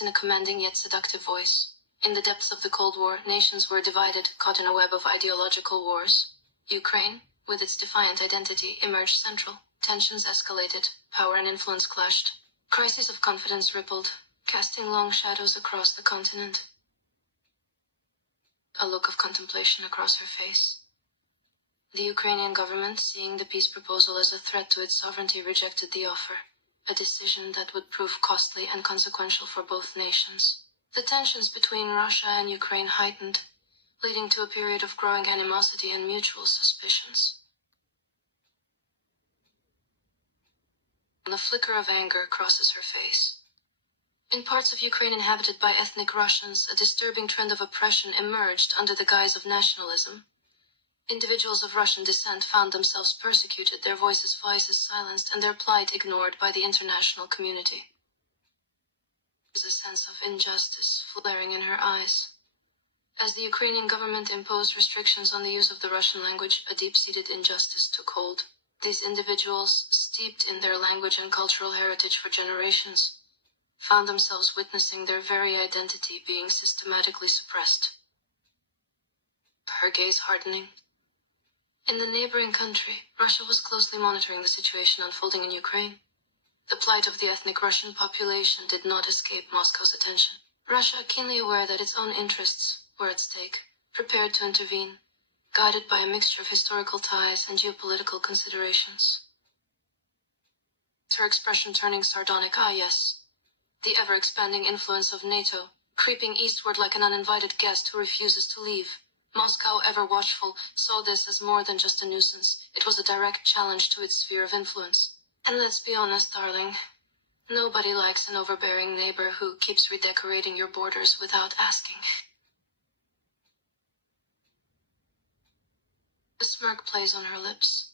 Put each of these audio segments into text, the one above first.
in a commanding yet seductive voice. In the depths of the Cold War, nations were divided, caught in a web of ideological wars. Ukraine, with its defiant identity, emerged central. Tensions escalated, power and influence clashed. Crises of confidence rippled, casting long shadows across the continent. A look of contemplation across her face. The Ukrainian government, seeing the peace proposal as a threat to its sovereignty, rejected the offer, a decision that would prove costly and consequential for both nations. The tensions between Russia and Ukraine heightened, leading to a period of growing animosity and mutual suspicions. The flicker of anger crosses her face. In parts of Ukraine inhabited by ethnic Russians, a disturbing trend of oppression emerged under the guise of nationalism. Individuals of Russian descent found themselves persecuted, their voices silenced, and their plight ignored by the international community. There was a sense of injustice flaring in her eyes. As the Ukrainian government imposed restrictions on the use of the Russian language, a deep-seated injustice took hold. These individuals, steeped in their language and cultural heritage for generations, found themselves witnessing their very identity being systematically suppressed. Her gaze hardening. In the neighboring country, Russia was closely monitoring the situation unfolding in Ukraine. The plight of the ethnic Russian population did not escape Moscow's attention. Russia, keenly aware that its own interests were at stake, prepared to intervene, guided by a mixture of historical ties and geopolitical considerations. Her expression turning sardonic. Ah, yes. The ever-expanding influence of NATO, creeping eastward like an uninvited guest who refuses to leave. Moscow, ever watchful, saw this as more than just a nuisance. It was a direct challenge to its sphere of influence. And let's be honest, darling, nobody likes an overbearing neighbor who keeps redecorating your borders without asking. A smirk plays on her lips.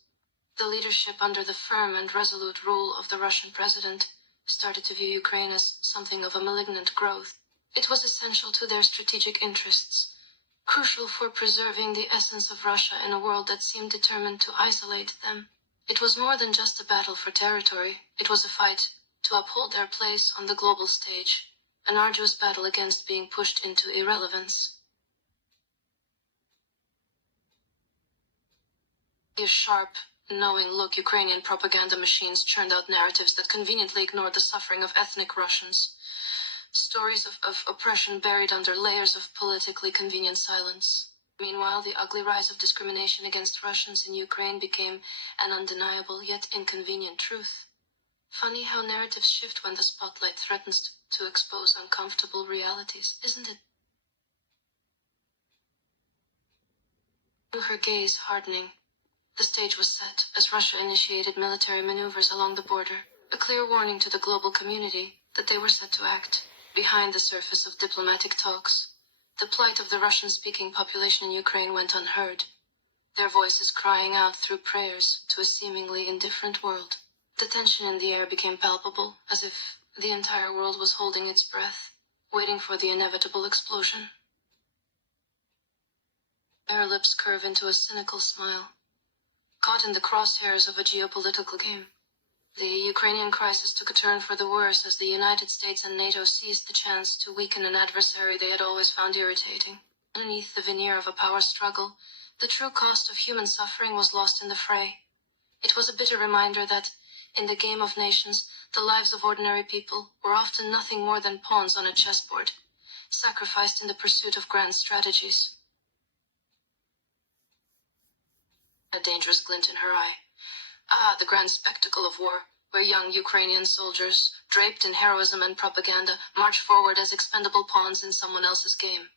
The leadership, under the firm and resolute rule of the Russian president, started to view Ukraine as something of a malignant growth. It was essential to their strategic interests, crucial for preserving the essence of Russia in a world that seemed determined to isolate them. It was more than just a battle for territory. It was a fight to uphold their place on the global stage, an arduous battle against being pushed into irrelevance. A sharp, knowing look. Ukrainian propaganda machines churned out narratives that conveniently ignored the suffering of ethnic Russians. Stories of oppression buried under layers of politically convenient silence. Meanwhile, the ugly rise of discrimination against Russians in Ukraine became an undeniable yet inconvenient truth. Funny how narratives shift when the spotlight threatens to expose uncomfortable realities, isn't it? Her gaze hardening. The stage was set as Russia initiated military maneuvers along the border, a clear warning to the global community that they were set to act. Behind the surface of diplomatic talks, the plight of the Russian-speaking population in Ukraine went unheard, their voices crying out through prayers to a seemingly indifferent world. The tension in the air became palpable, as if the entire world was holding its breath, waiting for the inevitable explosion. Her lips curve into a cynical smile. Caught in the crosshairs of a geopolitical game, the Ukrainian crisis took a turn for the worse as the United States and NATO seized the chance to weaken an adversary they had always found irritating. Underneath the veneer of a power struggle, the true cost of human suffering was lost in the fray. It was a bitter reminder that, in the game of nations, the lives of ordinary people were often nothing more than pawns on a chessboard, sacrificed in the pursuit of grand strategies. A dangerous glint in her eye. Ah, the grand spectacle of war, where young Ukrainian soldiers, draped in heroism and propaganda, march forward as expendable pawns in someone else's game.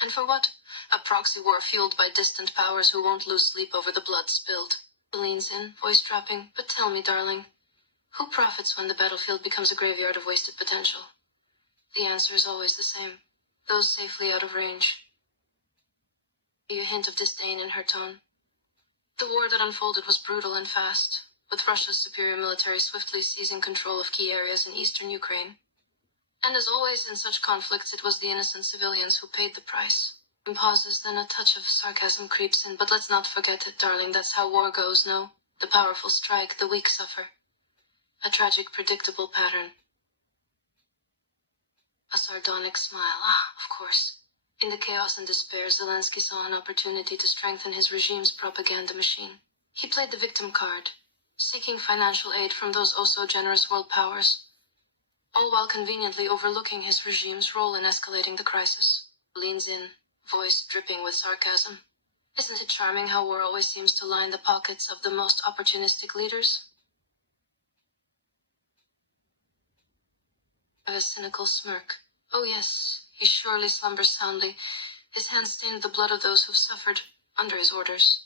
And for what? A proxy war fueled by distant powers who won't lose sleep over the blood spilled. Leans in, voice dropping. But tell me, darling, who profits when the battlefield becomes a graveyard of wasted potential? The answer is always the same. Those safely out of range. A hint of disdain in her tone. The war that unfolded was brutal and fast, with Russia's superior military swiftly seizing control of key areas in eastern Ukraine. And as always in such conflicts, it was the innocent civilians who paid the price. And pauses, then a touch of sarcasm creeps in. But let's not forget it, darling, that's how war goes, no? The powerful strike, the weak suffer. A tragic, predictable pattern. A A sardonic smile. Ah, of course. In the chaos and despair, Zelensky saw an opportunity to strengthen his regime's propaganda machine. He played the victim card, seeking financial aid from those oh-so-generous world powers, all while conveniently overlooking his regime's role in escalating the crisis. Leans in, voice dripping with sarcasm. Isn't it charming how war always seems to line the pockets of the most opportunistic leaders? A cynical smirk. Oh yes, he surely slumbers soundly. His hands stained the blood of those who've suffered under his orders.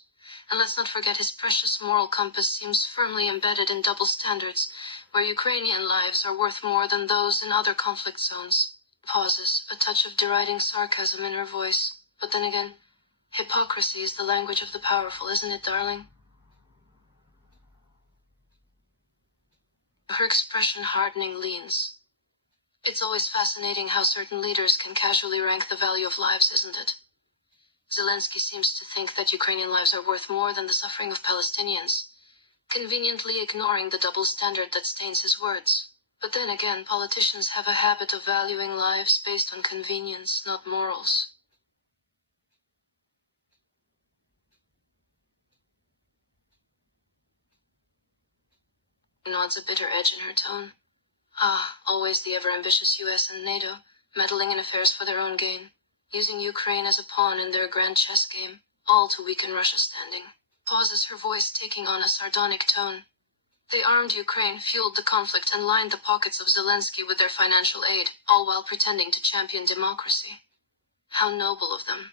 And let's not forget his precious moral compass seems firmly embedded in double standards, where Ukrainian lives are worth more than those in other conflict zones. Pauses, a touch of deriding sarcasm in her voice. But then again, hypocrisy is the language of the powerful, isn't it, darling? Her expression hardening leans. It's always fascinating how certain leaders can casually rank the value of lives, isn't it? Zelensky seems to think that Ukrainian lives are worth more than the suffering of Palestinians, conveniently ignoring the double standard that stains his words. But then again, politicians have a habit of valuing lives based on convenience, not morals. Nods a bitter edge in her tone. Ah, always the ever-ambitious US and NATO, meddling in affairs for their own gain, using Ukraine as a pawn in their grand chess game, all to weaken Russia's standing. Pauses, her voice taking on a sardonic tone. They armed Ukraine, fueled the conflict, and lined the pockets of Zelensky with their financial aid, all while pretending to champion democracy. How noble of them.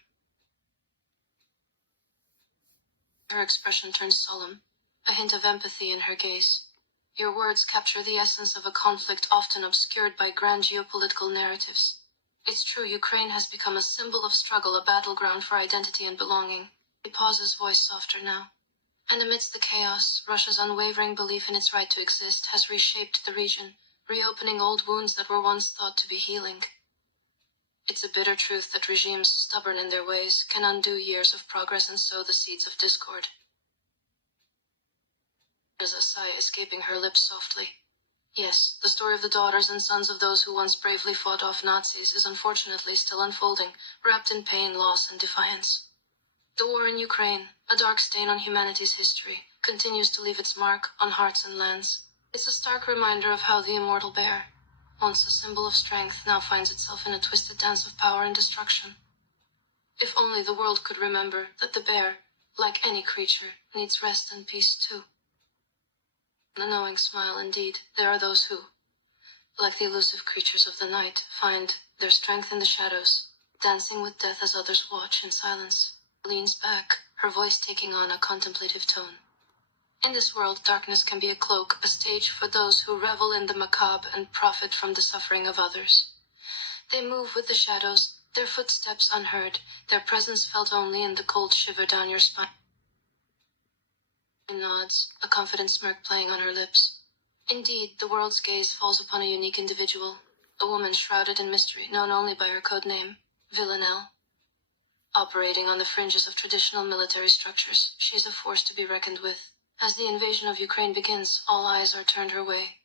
Her expression turns solemn, a hint of empathy in her gaze. Your words capture the essence of a conflict often obscured by grand geopolitical narratives. It's true, Ukraine has become a symbol of struggle, a battleground for identity and belonging. He pauses, voice softer now. And amidst the chaos, Russia's unwavering belief in its right to exist has reshaped the region, reopening old wounds that were once thought to be healing. It's a bitter truth that regimes, stubborn in their ways, can undo years of progress and sow the seeds of discord. There's a sigh escaping her lips softly. Yes, the story of the daughters and sons of those who once bravely fought off Nazis is unfortunately still unfolding, wrapped in pain, loss, and defiance. The war in Ukraine, a dark stain on humanity's history, continues to leave its mark on hearts and lands. It's a stark reminder of how the immortal bear, once a symbol of strength, now finds itself in a twisted dance of power and destruction. If only the world could remember that the bear, like any creature, needs rest and peace too. A knowing smile indeed. There are those who, like the elusive creatures of the night, find their strength in the shadows, dancing with death as others watch in silence. Leans back, her voice taking on a contemplative tone. In this world, darkness can be a cloak, a stage for those who revel in the macabre and profit from the suffering of others. They move with the shadows, their footsteps unheard, their presence felt only in the cold shiver down your spine. Nods, a confident smirk playing on her lips. Indeed, the world's gaze falls upon a unique individual, a woman shrouded in mystery, known only by her code name, Villanelle. Operating on the fringes of traditional military structures, she's a force to be reckoned with. As the invasion of Ukraine begins, all eyes are turned her way,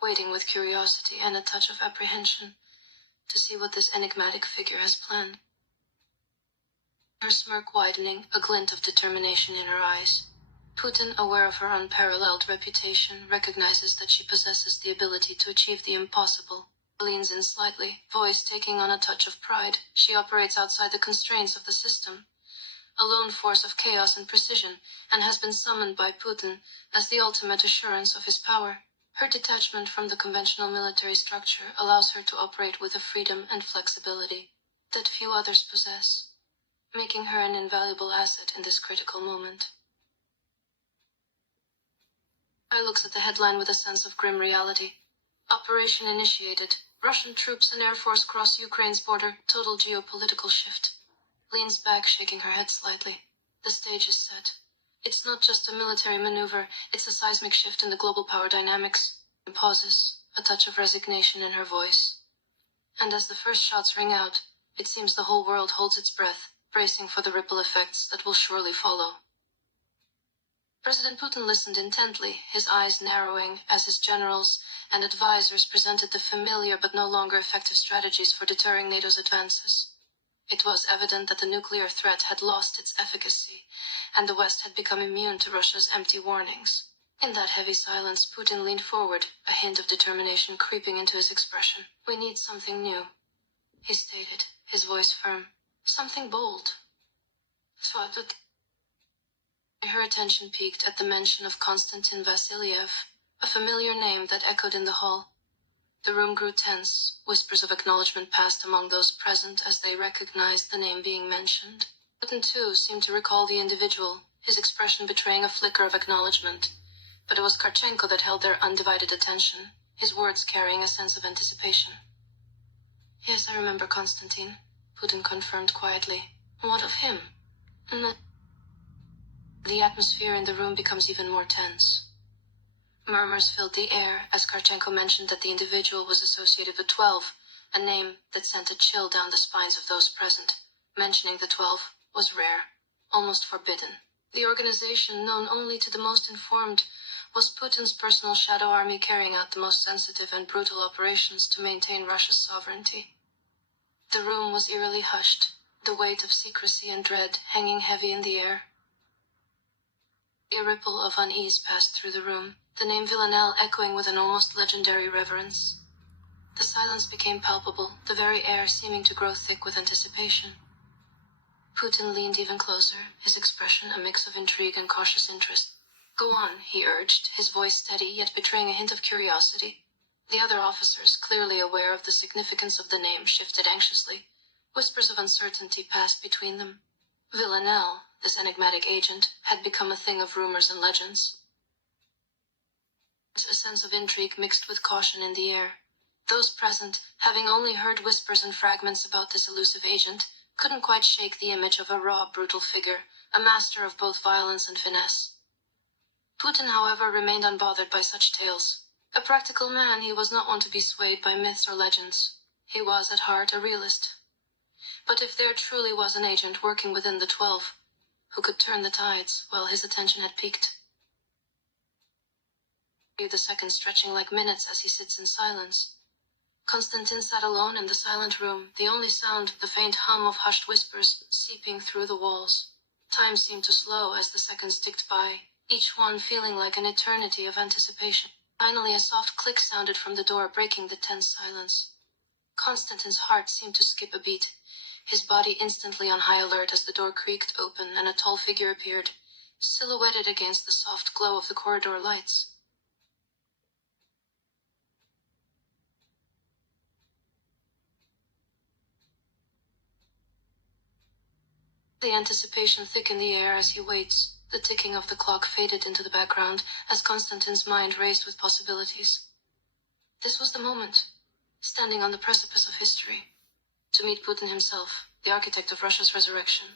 waiting with curiosity and a touch of apprehension to see what this enigmatic figure has planned. Her smirk widening, a glint of determination in her eyes. Putin, aware of her unparalleled reputation, recognizes that she possesses the ability to achieve the impossible. Leans in slightly, voice taking on a touch of pride. She operates outside the constraints of the system, a lone force of chaos and precision, and has been summoned by Putin as the ultimate assurance of his power. Her detachment from the conventional military structure allows her to operate with a freedom and flexibility that few others possess, making her an invaluable asset in this critical moment. I looks at the headline with a sense of grim reality. Operation initiated. Russian troops and air force cross Ukraine's border. Total geopolitical shift. Leans back, shaking her head slightly. The stage is set. It's not just a military maneuver, it's a seismic shift in the global power dynamics. And pauses, a touch of resignation in her voice. And as the first shots ring out, it seems the whole world holds its breath, bracing for the ripple effects that will surely follow. President Putin listened intently, his eyes narrowing as his generals and advisors presented the familiar but no longer effective strategies for deterring NATO's advances. It was evident that the nuclear threat had lost its efficacy, and the West had become immune to Russia's empty warnings. In that heavy silence, Putin leaned forward, a hint of determination creeping into his expression. "We need something new," he stated, his voice firm. "Something bold." Her attention piqued at the mention of Konstantin Vasilyev, a familiar name that echoed in the hall. The room grew tense. Whispers of acknowledgement passed among those present as they recognized the name being mentioned. Putin, too, seemed to recall the individual, his expression betraying a flicker of acknowledgement. But it was Karchenko that held their undivided attention, his words carrying a sense of anticipation. "Yes, I remember Konstantin," Putin confirmed quietly. "What of him?" The atmosphere in the room becomes even more tense. Murmurs filled the air as Karchenko mentioned that the individual was associated with 12, a name that sent a chill down the spines of those present. Mentioning the 12 was rare, almost forbidden. The organization, known only to the most informed, was Putin's personal shadow army carrying out the most sensitive and brutal operations to maintain Russia's sovereignty. The room was eerily hushed, the weight of secrecy and dread hanging heavy in the air. A ripple of unease passed through the room, the name Villanelle echoing with an almost legendary reverence. The silence became palpable, the very air seeming to grow thick with anticipation. Putin leaned even closer, his expression a mix of intrigue and cautious interest. "Go on," he urged, his voice steady yet betraying a hint of curiosity. The other officers, clearly aware of the significance of the name, shifted anxiously. Whispers of uncertainty passed between them. Villanelle, this enigmatic agent, had become a thing of rumors and legends. A sense of intrigue mixed with caution in the air. Those present, having only heard whispers and fragments about this elusive agent, couldn't quite shake the image of a raw, brutal figure, a master of both violence and finesse. Putin, however, remained unbothered by such tales. A practical man, he was not one to be swayed by myths or legends. He was, at heart, a realist. But if there truly was an agent working within the 12, who could turn the tides, well, his attention had peaked. The seconds stretching like minutes as he sits in silence. Konstantin sat alone in the silent room, the only sound the faint hum of hushed whispers seeping through the walls. Time seemed to slow as the seconds ticked by, each one feeling like an eternity of anticipation. Finally, a soft click sounded from the door, breaking the tense silence. Konstantin's heart seemed to skip a beat, his body instantly on high alert as the door creaked open and a tall figure appeared, silhouetted against the soft glow of the corridor lights. The anticipation thick in the air as he waits. The ticking of the clock faded into the background as Konstantin's mind raced with possibilities. This was the moment, standing on the precipice of history, to meet Putin himself, the architect of Russia's resurrection.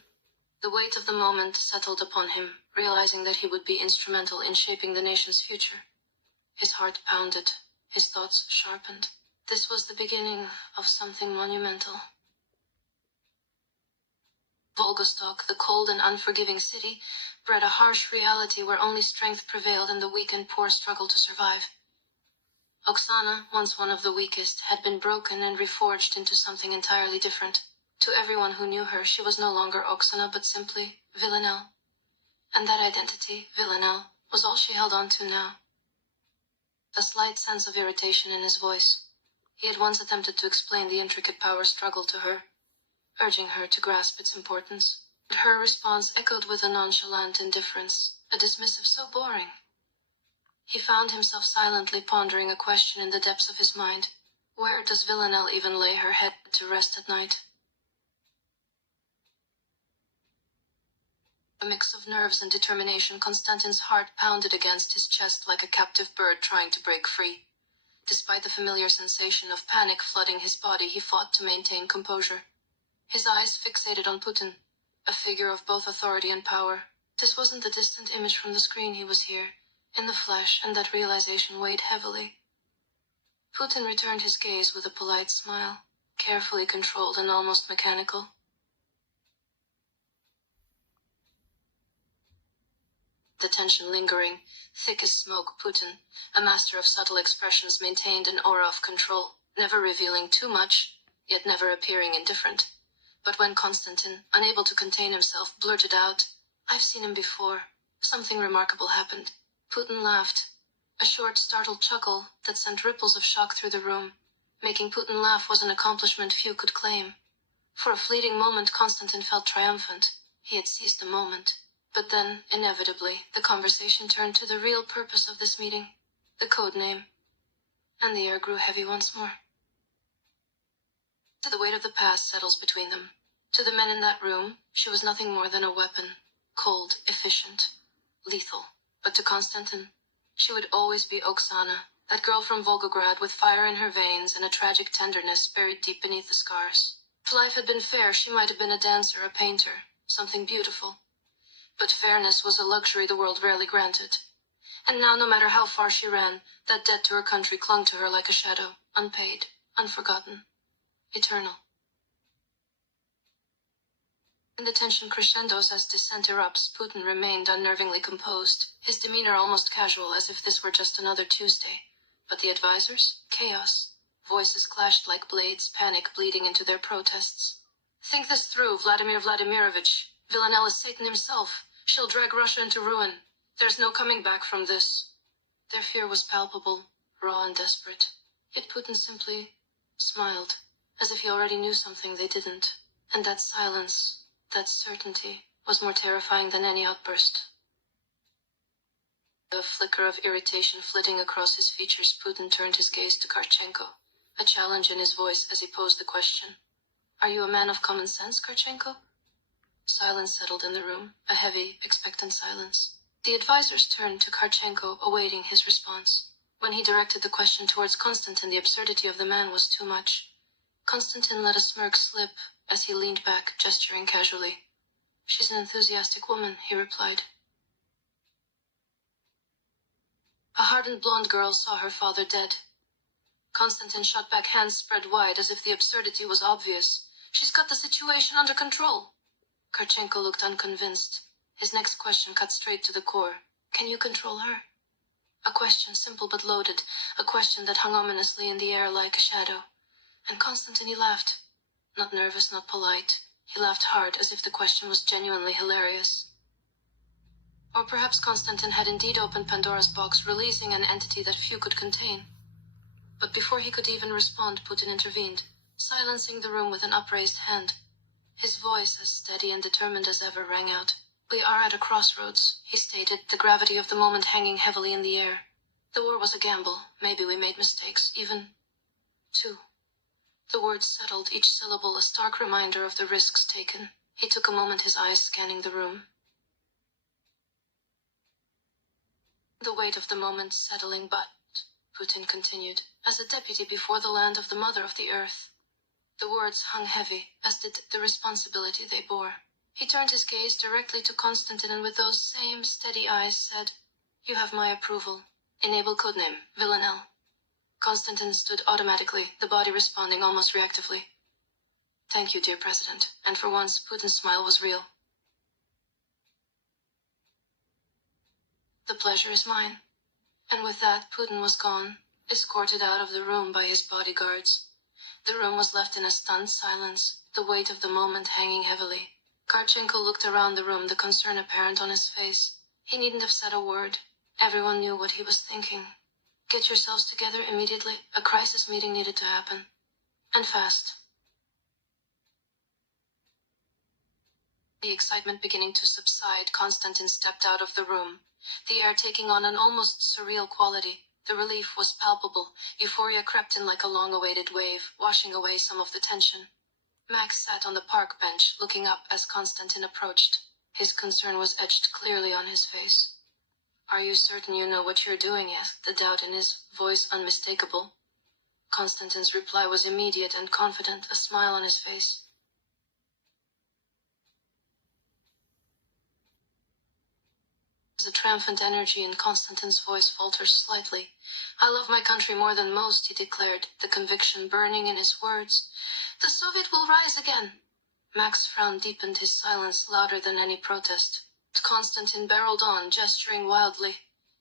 The weight of the moment settled upon him, realizing that he would be instrumental in shaping the nation's future. His heart pounded, his thoughts sharpened. This was the beginning of something monumental. Volgostok, the cold and unforgiving city, bred a harsh reality where only strength prevailed and the weak and poor struggled to survive. Oksana, once one of the weakest, had been broken and reforged into something entirely different. To everyone who knew her, she was no longer Oksana but simply Villanelle. And that identity, Villanelle, was all she held on to now. A slight sense of irritation in his voice. He had once attempted to explain the intricate power struggle to her, urging her to grasp its importance. But her response echoed with a nonchalant indifference, a dismissive so boring. He found himself silently pondering a question in the depths of his mind. Where does Villanelle even lay her head to rest at night? A mix of nerves and determination, Konstantin's heart pounded against his chest like a captive bird trying to break free. Despite the familiar sensation of panic flooding his body, he fought to maintain composure. His eyes fixated on Putin, a figure of both authority and power. This wasn't the distant image from the screen, he was here, in the flesh, and that realization weighed heavily. Putin returned his gaze with a polite smile, carefully controlled and almost mechanical. the tension lingering, thick as smoke. Putin, a master of subtle expressions, maintained an aura of control, never revealing too much, yet never appearing indifferent. But when Konstantin, unable to contain himself, blurted out, "I've seen him before," something remarkable happened. Putin laughed. A short, startled chuckle that sent ripples of shock through the room. Making Putin laugh was an accomplishment few could claim. For a fleeting moment, Konstantin felt triumphant. He had seized the moment. But then, inevitably, the conversation turned to the real purpose of this meeting, the code name. And the air grew heavy once more. The weight of the past settles between them. To the men in that room, she was nothing more than a weapon, cold, efficient, lethal. But to Konstantin, she would always be Oksana, that girl from Volgograd with fire in her veins and a tragic tenderness buried deep beneath the scars. If life had been fair, she might have been a dancer, a painter, something beautiful. But fairness was a luxury the world rarely granted. And now, no matter how far she ran, that debt to her country clung to her like a shadow, unpaid, unforgotten, eternal. And the tension crescendos as dissent erupts. Putin remained unnervingly composed, his demeanor almost casual, as if this were just another Tuesday. But the advisors? Chaos. Voices clashed like blades, panic bleeding into their protests. "Think this through, Vladimir Vladimirovich. Villanelle is Satan himself. She'll drag Russia into ruin. There's no coming back from this." Their fear was palpable, raw and desperate. Yet Putin simply smiled, as if he already knew something they didn't. And that silence, that certainty, was more terrifying than any outburst. A flicker of irritation flitting across his features, Putin turned his gaze to Karchenko, a challenge in his voice as he posed the question. "Are you a man of common sense, Karchenko?" Silence settled in the room, a heavy, expectant silence. The advisors turned to Karchenko, awaiting his response. When he directed the question towards Konstantin, the absurdity of the man was too much. Konstantin let a smirk slip as he leaned back, gesturing casually. "She's an enthusiastic woman," he replied. A hardened blonde girl saw her father dead. Konstantin shot back, hands spread wide, as if the absurdity was obvious. "She's got the situation under control." Karchenko looked unconvinced. His next question cut straight to the core. "Can you control her?" A question simple but loaded, a question that hung ominously in the air like a shadow. And Konstantin, he laughed. Not nervous, not polite. He laughed hard, as if the question was genuinely hilarious. Or perhaps Konstantin had indeed opened Pandora's box, releasing an entity that few could contain. But before he could even respond, Putin intervened, silencing the room with an upraised hand. His voice, as steady and determined as ever, rang out. "We are at a crossroads," he stated, the gravity of the moment hanging heavily in the air. "The war was a gamble. Maybe we made mistakes, even two." The words settled, each syllable a stark reminder of the risks taken. He took a moment, his eyes scanning the room. "The weight of the moment settling, but," Putin continued, "as a deputy before the land of the mother of the earth." The words hung heavy, as did the responsibility they bore. He turned his gaze directly to Konstantin and with those same steady eyes said, "You have my approval. Enable codename, Villanelle." Konstantin stood automatically, the body responding almost reactively. "Thank you, dear President." And for once, Putin's smile was real. "The pleasure is mine." And with that, Putin was gone, escorted out of the room by his bodyguards. The room was left in a stunned silence, the weight of the moment hanging heavily. Karchenko looked around the room, the concern apparent on his face. He needn't have said a word. Everyone knew what he was thinking. Get yourselves together immediately. A crisis meeting needed to happen. And fast. The excitement beginning to subside, Konstantin stepped out of the room, the air taking on an almost surreal quality. The relief was palpable. Euphoria crept in like a long-awaited wave, washing away some of the tension. Max sat on the park bench, looking up as Konstantin approached. His concern was etched clearly on his face. "Are you certain you know what you're doing yet?" The doubt in his voice unmistakable. Konstantin's reply was immediate and confident, a smile on his face. The triumphant energy in Konstantin's voice faltered slightly. "I love my country more than most," he declared, the conviction burning in his words. "The Soviet will rise again." Max' frown deepened, his silence louder than any protest. Konstantin barreled on, gesturing wildly.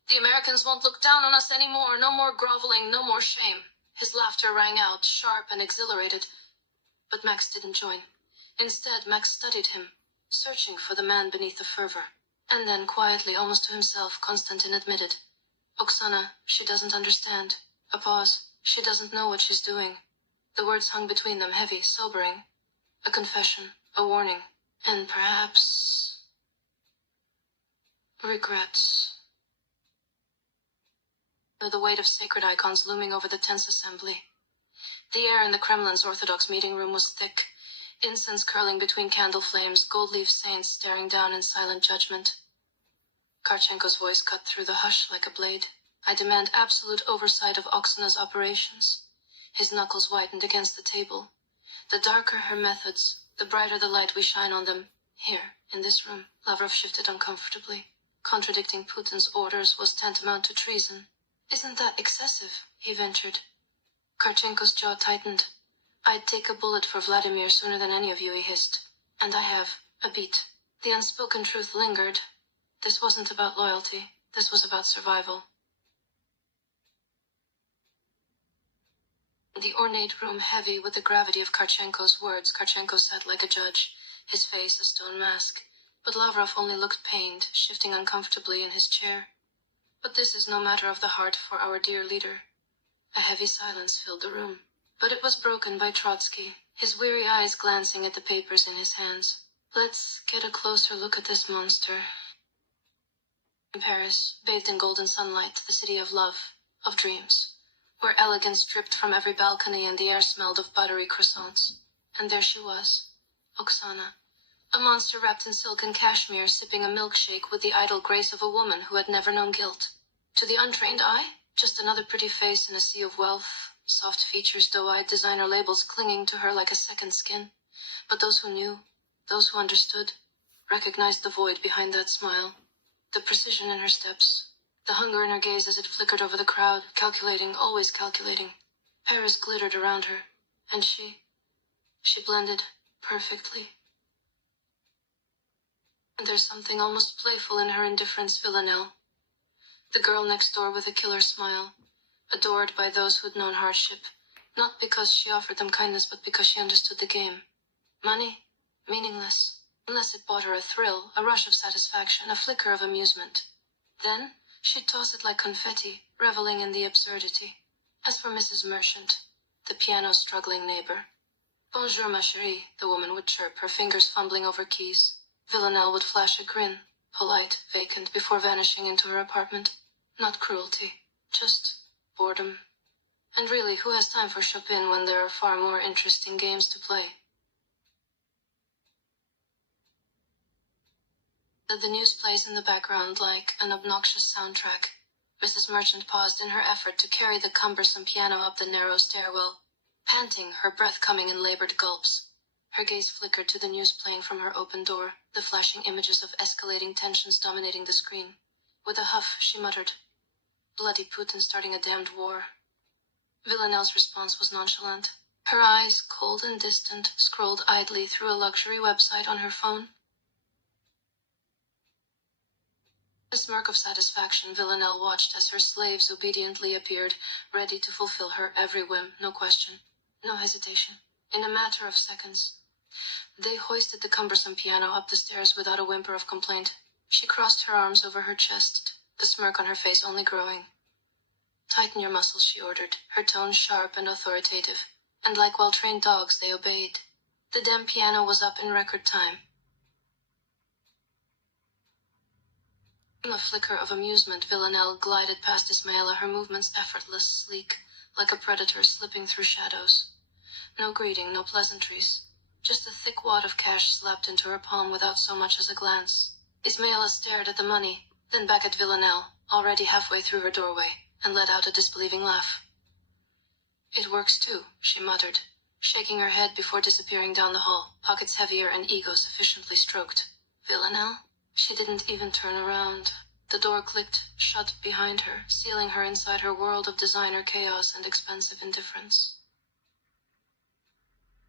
The Americans won't look down on us anymore. No more groveling, no more shame. His laughter rang out, sharp and exhilarated. But Max didn't join. Instead, Max studied him, searching for the man beneath the fervor. And then, quietly, almost to himself, Konstantin admitted. Oksana, she doesn't understand. A pause. She doesn't know what she's doing. The words hung between them, heavy, sobering. A confession, a warning, and perhaps regrets. The weight of sacred icons looming over the tense assembly. The air in the Kremlin's Orthodox meeting room was thick, incense curling between candle flames, gold-leaf saints staring down in silent judgment. Karchenko's voice cut through the hush like a blade. I demand absolute oversight of Oksana's operations. His knuckles whitened against the table. The darker her methods, the brighter the light we shine on them. Here, in this room, Lavrov shifted uncomfortably. Contradicting Putin's orders was tantamount to treason. Isn't that excessive? He ventured. Karchenko's jaw tightened. I'd take a bullet for Vladimir sooner than any of you, he hissed. And I have. A beat. The unspoken truth lingered. This wasn't about loyalty. This was about survival. The ornate room heavy with the gravity of Karchenko's words, Karchenko sat like a judge, his face a stone mask. But Lavrov only looked pained, shifting uncomfortably in his chair. But this is no matter of the heart for our dear leader. A heavy silence filled the room. But it was broken by Trotsky, his weary eyes glancing at the papers in his hands. Let's get a closer look at this monster. In Paris, bathed in golden sunlight, the city of love, of dreams, where elegance dripped from every balcony and the air smelled of buttery croissants. And there she was, Oksana, a monster wrapped in silk and cashmere, sipping a milkshake with the idle grace of a woman who had never known guilt. To the untrained eye, just another pretty face in a sea of wealth, soft features, doe-eyed designer labels clinging to her like a second skin. But those who knew, those who understood, recognized the void behind that smile, the precision in her steps, the hunger in her gaze as it flickered over the crowd, calculating, always calculating. Paris glittered around her, and she blended perfectly. And there's something almost playful in her indifference, Villanelle. The girl next door with a killer smile, adored by those who'd known hardship, not because she offered them kindness, but because she understood the game. Money? Meaningless, unless it bought her a thrill, a rush of satisfaction, a flicker of amusement. Then, she'd toss it like confetti, reveling in the absurdity. As for Mrs. Merchant, the piano-struggling neighbor, "Bonjour, ma chérie," the woman would chirp, her fingers fumbling over keys. Villanelle would flash a grin, polite, vacant, before vanishing into her apartment. Not cruelty, just boredom. And really, who has time for Chopin when there are far more interesting games to play? The news plays in the background like an obnoxious soundtrack. Mrs. Merchant paused in her effort to carry the cumbersome piano up the narrow stairwell, panting, her breath coming in labored gulps. Her gaze flickered to the news playing from her open door, the flashing images of escalating tensions dominating the screen. With a huff, she muttered, "Bloody Putin starting a damned war." Villanelle's response was nonchalant. Her eyes, cold and distant, scrolled idly through a luxury website on her phone. A smirk of satisfaction, Villanelle watched as her slaves obediently appeared, ready to fulfill her every whim, no question, no hesitation. In a matter of seconds, they hoisted the cumbersome piano up the stairs without a whimper of complaint. She crossed her arms over her chest, the smirk on her face only growing. "Tighten your muscles," she ordered, her tone sharp and authoritative, and like well-trained dogs they obeyed. The damn piano was up in record time. In a flicker of amusement, Villanelle glided past Ismaila, her movements effortless, sleek, like a predator slipping through shadows. No greeting, no pleasantries. Just a thick wad of cash slapped into her palm without so much as a glance. Ismaila stared at the money, then back at Villanelle, already halfway through her doorway, and let out a disbelieving laugh. "It works too," she muttered, shaking her head before disappearing down the hall, pockets heavier and ego sufficiently stroked. Villanelle? She didn't even turn around. The door clicked shut behind her, sealing her inside her world of designer chaos and expensive indifference.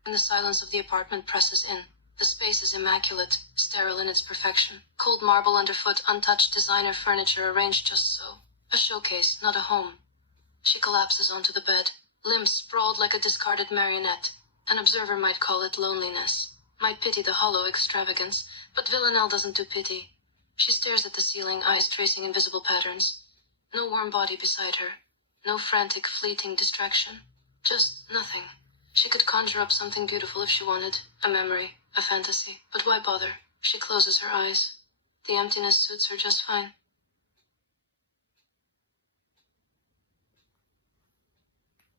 And the silence of the apartment presses in, The space is immaculate, sterile in its perfection. Cold marble underfoot, untouched designer furniture arranged just so. A showcase, not a home. She collapses onto the bed, limbs sprawled like a discarded marionette. An observer might call it loneliness, might pity the hollow extravagance, but Villanelle doesn't do pity. She stares at the ceiling, eyes tracing invisible patterns. No warm body beside her. No frantic, fleeting distraction. Just nothing. She could conjure up something beautiful if she wanted. A memory, a fantasy. But why bother? She closes her eyes. The emptiness suits her just fine.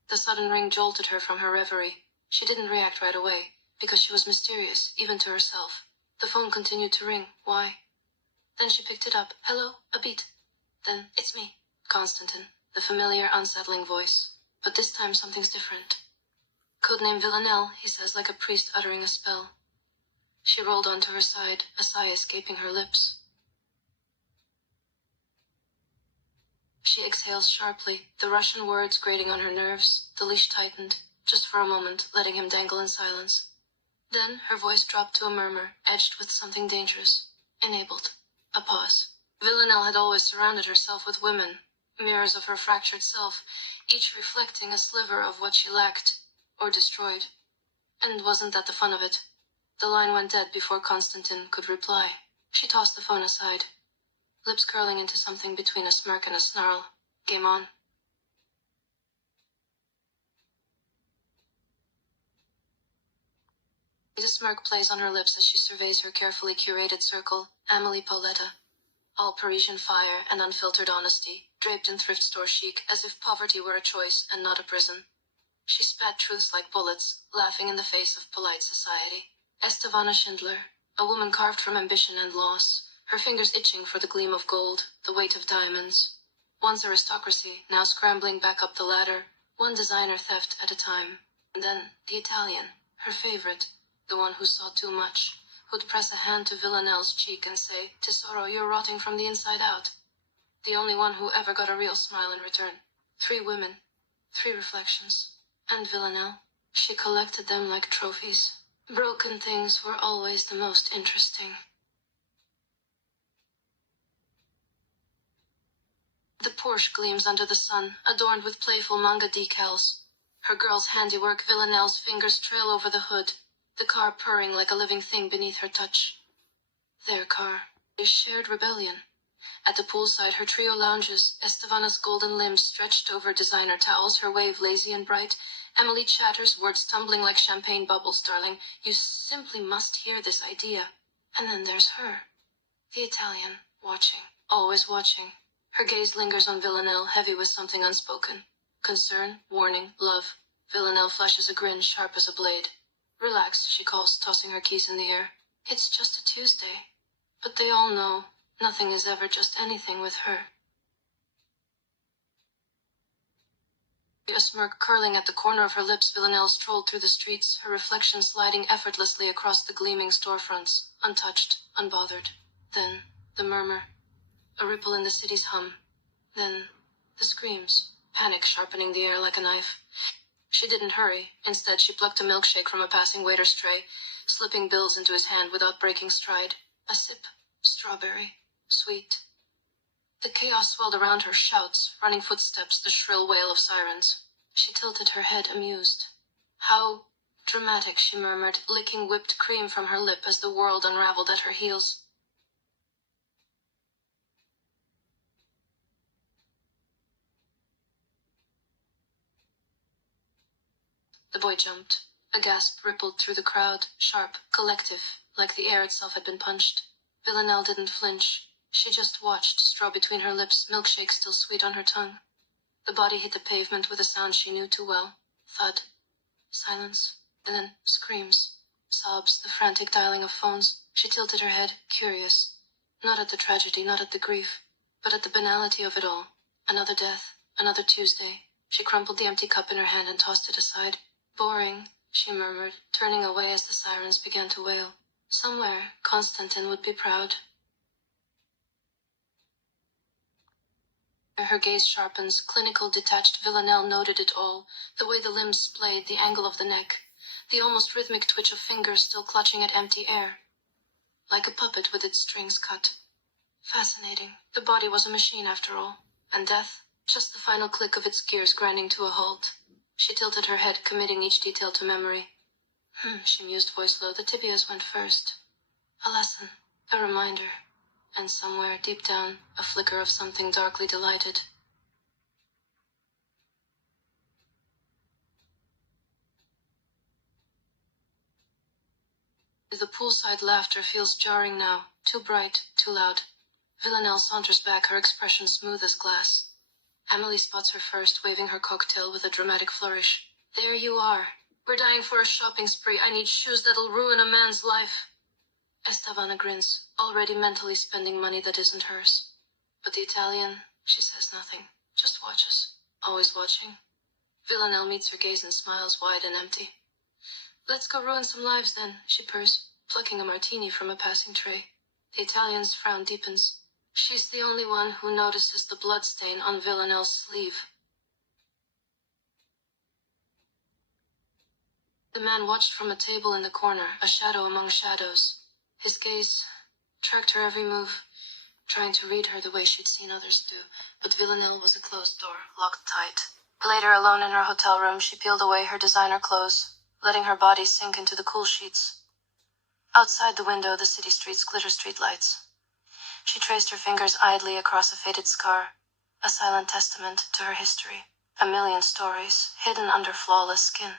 The sudden ring jolted her from her reverie. She didn't react right away, because she was mysterious, even to herself. The phone continued to ring. Why? Then she picked it up. Hello? A beat. Then, it's me. Konstantin. The familiar, unsettling voice. But this time something's different. Codename Villanelle, he says like a priest uttering a spell. She rolled onto her side, a sigh escaping her lips. She exhales sharply, the Russian words grating on her nerves. The leash tightened, just for a moment, letting him dangle in silence. Then her voice dropped to a murmur, edged with something dangerous. Enabled. A pause. Villanelle had always surrounded herself with women, mirrors of her fractured self, each reflecting a sliver of what she lacked, or destroyed. And wasn't that the fun of it? The line went dead before Konstantin could reply. She tossed the phone aside, lips curling into something between a smirk and a snarl. Game on. The smirk plays on her lips as she surveys her carefully curated circle. Amélie Pauletta. All Parisian fire and unfiltered honesty, draped in thrift store chic, as if poverty were a choice and not a prison. She spat truths like bullets, laughing in the face of polite society. Estevana Schindler, a woman carved from ambition and loss, her fingers itching for the gleam of gold, the weight of diamonds. Once aristocracy, now scrambling back up the ladder, one designer theft at a time. And then the Italian, her favorite, the one who saw too much, who'd press a hand to Villanelle's cheek and say, Tesoro, you're rotting from the inside out. The only one who ever got a real smile in return. 3 women, 3 reflections. And Villanelle, she collected them like trophies. Broken things were always the most interesting. The Porsche gleams under the sun, adorned with playful manga decals. Her girl's handiwork, Villanelle's fingers trail over the hood, the car purring like a living thing beneath her touch. Their car. Their shared rebellion. At the poolside, her trio lounges, Estevana's golden limbs stretched over designer towels, her wave lazy and bright. Emily chatters, words tumbling like champagne bubbles, darling. You simply must hear this idea. And then there's her. The Italian, watching, always watching. Her gaze lingers on Villanelle, heavy with something unspoken. Concern, warning, love. Villanelle flashes a grin sharp as a blade. Relax, she calls, tossing her keys in the air. It's just a Tuesday. But they all know, nothing is ever just anything with her. A smirk curling at the corner of her lips, Villanelle strolled through the streets, her reflection sliding effortlessly across the gleaming storefronts, untouched, unbothered. Then, the murmur. A ripple in the city's hum. Then, the screams, panic sharpening the air like a knife. She didn't hurry. Instead, she plucked a milkshake from a passing waiter's tray, slipping bills into his hand without breaking stride. A sip. Strawberry. Sweet. The chaos swelled around her, shouts, running footsteps, the shrill wail of sirens. She tilted her head, amused. How dramatic, she murmured, licking whipped cream from her lip as the world unraveled at her heels. The boy jumped. A gasp rippled through the crowd, sharp, collective, like the air itself had been punched. Villanelle didn't flinch. She just watched, straw between her lips, milkshake still sweet on her tongue. The body hit the pavement with a sound she knew too well. Thud. Silence. And then screams. Sobs, the frantic dialing of phones. She tilted her head, curious. Not at the tragedy, not at the grief, but at the banality of it all. Another death. Another Tuesday. She crumpled the empty cup in her hand and tossed it aside. Boring, she murmured, turning away as the sirens began to wail. Somewhere, Konstantin would be proud. Her gaze sharpens, clinical, detached. Villanelle noted it all, the way the limbs splayed, the angle of the neck, the almost rhythmic twitch of fingers still clutching at empty air, like a puppet with its strings cut. Fascinating. The body was a machine after all, and death, just the final click of its gears grinding to a halt. She tilted her head, committing each detail to memory. She mused, voice low. The tibias went first. A lesson, a reminder, and somewhere, deep down, a flicker of something darkly delighted. The poolside laughter feels jarring now, too bright, too loud. Villanelle saunters back, her expression smooth as glass. Emily spots her first, waving her cocktail with a dramatic flourish. There you are. We're dying for a shopping spree. I need shoes that'll ruin a man's life. Estavana grins, already mentally spending money that isn't hers. But the Italian, she says nothing, just watches. Always watching. Villanelle meets her gaze and smiles wide and empty. Let's go ruin some lives then, she purrs, plucking a martini from a passing tray. The Italian's frown deepens. She's the only one who notices the bloodstain on Villanelle's sleeve. The man watched from a table in the corner, a shadow among shadows. His gaze tracked her every move, trying to read her the way she'd seen others do. But Villanelle was a closed door, locked tight. Later, alone in her hotel room, she peeled away her designer clothes, letting her body sink into the cool sheets. Outside the window, the city streets glitter streetlights. She traced her fingers idly across a faded scar, a silent testament to her history. A million stories, hidden under flawless skin.